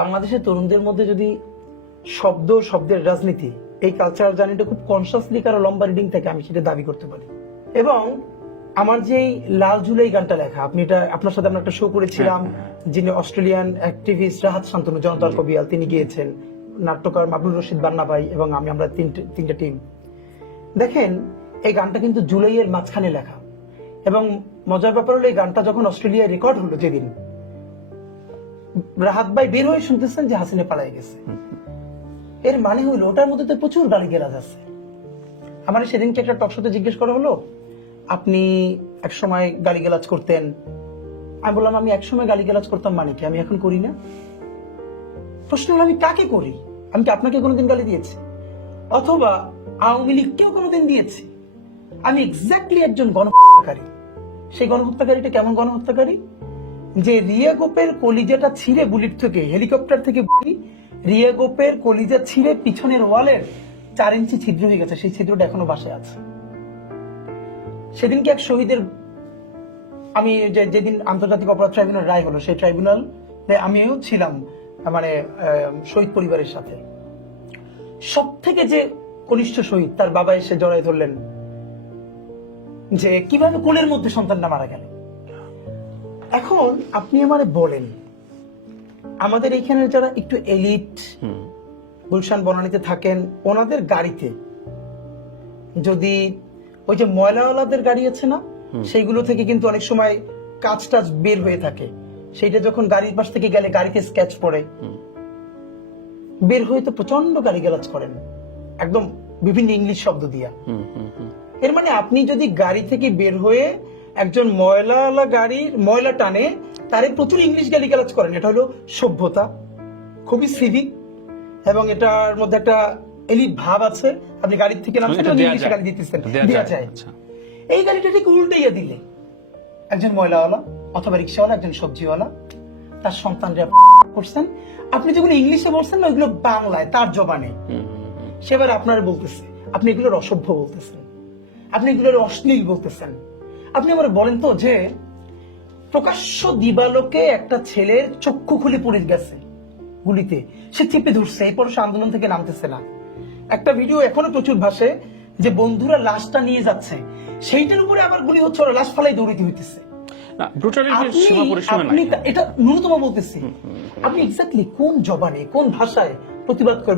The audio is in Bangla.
বাংলাদেশের তরুণদের মধ্যে যদি শব্দের রাজনীতি এই কালচার জার্নিটা খুব কনসিয়াসলি কারো লম্বা রিডিং থেকে আমি সেটা দাবি করতে পারি। এবং আমার যে লাল জুলাই গানটা লেখা, আপনি এটা আপনার সাথে আমরা একটা শো করেছিলাম, যিনি অস্ট্রেলিয়ান অ্যাক্টিভিস্ট রাহাত শান্তনু, জনতার কবিয়াল, তিনি গিয়েছেন, নাট্যকার মাবরুর রশিদ বান্না ভাই এবং আমরা তিনটা টিম। দেখেন এই গানটা কিন্তু জুলাইয়ের মাঝখানে লেখা, এবং মজার ব্যাপার হলো এই গানটা যখন অস্ট্রেলিয়ায় রেকর্ড হলো যেদিন, রাহাত ভাই বের হয়ে শুনতেছেন যে হাসিনা পালাই গেছে। এর মানে হইলো ওটার মধ্যে তো প্রচুর গালিগালাজ আছে। আমার সেদিনকে একটা টকশোতে জিজ্ঞেস করা হলো, আপনি এক সময় গালিগালাজ করতেন। আমি বললাম আমি এক সময় গালিগালাজ করতাম মানে কি, আমি এখন করি না। প্রশ্ন হলো আমি কাকে করি? আমি কি আপনাকে কোনোদিন গালি দিয়েছি? অথবা আওয়ামী লীগকেও কোনোদিন দিয়েছি? আমি এক্স্যাক্টলি একজন গণহত্যাকারী। সেই গণহত্যাকারীটা কেমন গণহত্যাকারী? যে রিয়া গোপের কলিজাটা ছিঁড়ে বুলেট থেকে, হেলিকপ্টার থেকে রিয়া গোপের কলিজা ছিঁড়ে পিছনের ওয়ালের 4 ইঞ্চি ছিদ্র হয়ে গেছে, সেই ছিদ্রটা এখনো বাসায় আছে। সেদিনকে এক শহীদের, আমি যেদিন আন্তর্জাতিক অপরাধ ট্রাইব্যুনাল রায় হলো, সেই ট্রাইব্যুনাল আমিও ছিলাম, মানে শহীদ পরিবারের সাথে। সব থেকে যে কনিষ্ঠ শহীদ, তার বাবা এসে জড়াই ধরলেন যে কিভাবে কোলের মধ্যে সন্তানটা মারা গেল। এখন আপনি আমারে বলেন, আমাদের এইখানে যারা একটু এলিট গুলশান বনানীতে থাকেন, ওনাদের গাড়িতে যদি ওই যে ময়লাওয়ালাদের গাড়ি আছে না, সেইগুলো থেকে কিন্তু অনেক সময় কাঁচ টাচ বের হয়ে থাকে, সেইটা যখন গাড়ির পাশ থেকে গেলে গাড়িতে স্ক্যাচ পড়ে, বের হয়ে তো প্রচন্ড গালিগালাজ করেন, একদম বিভিন্ন ইংলিশ শব্দ দিয়া। এর মানে আপনি যদি গাড়ি থেকে বের হয়ে একজন ময়লাওয়ালা গাড়ির ময়লা টানে, তারে প্রচুর ইংলিশ গালিগালাজ করেন, এটা হলো সভ্যতা, খুবই সিভিক, এবং এটার মধ্যে একটা এলিট ভাব আছে। আপনি গাড়ির থেকে নামছেন, ইংলিশে গালি দিতেছেন, দেয়া যায়। এই গাড়িটা ঠিক উল্টাইয়া দিলে একজন ময়লাওয়ালা অথবা রিক্সাওয়ালা, একজন সবজিওয়ালা, তার সন্তানরা করছেন, আপনি যেগুলো ইংলিশে বলছেন না, ওইগুলো বাংলায় তার জবানে সেবার আপনার বলতেছে, আপনি এগুলোর অসভ্য বলতেছেন, আপনি এগুলোর অশ্লীল বলতেছেন। আপনি আমার বলেন তো, যে প্রকাশ্য দিবালোকে একটা ছেলের চক্ষু খুলে পড়ে গেছে গুলিতে, সে চেপে ধরছে, এরপর সে আন্দোলন থেকে নামতেছে না। একটা ভিডিও এখনো প্রচুর ভাসে যে বন্ধুরা লাশটা নিয়ে যাচ্ছে, সেইটার উপরে আবার গুলি হচ্ছে, ওরা লাশ ফালাই দৌড়িতে হইতেছে। এটা ন্যূনতম বলতেছি, আপনি এক্স্যাক্টলি কোন জবানে, কোন ভাষায় প্রতিবাদ করবেন?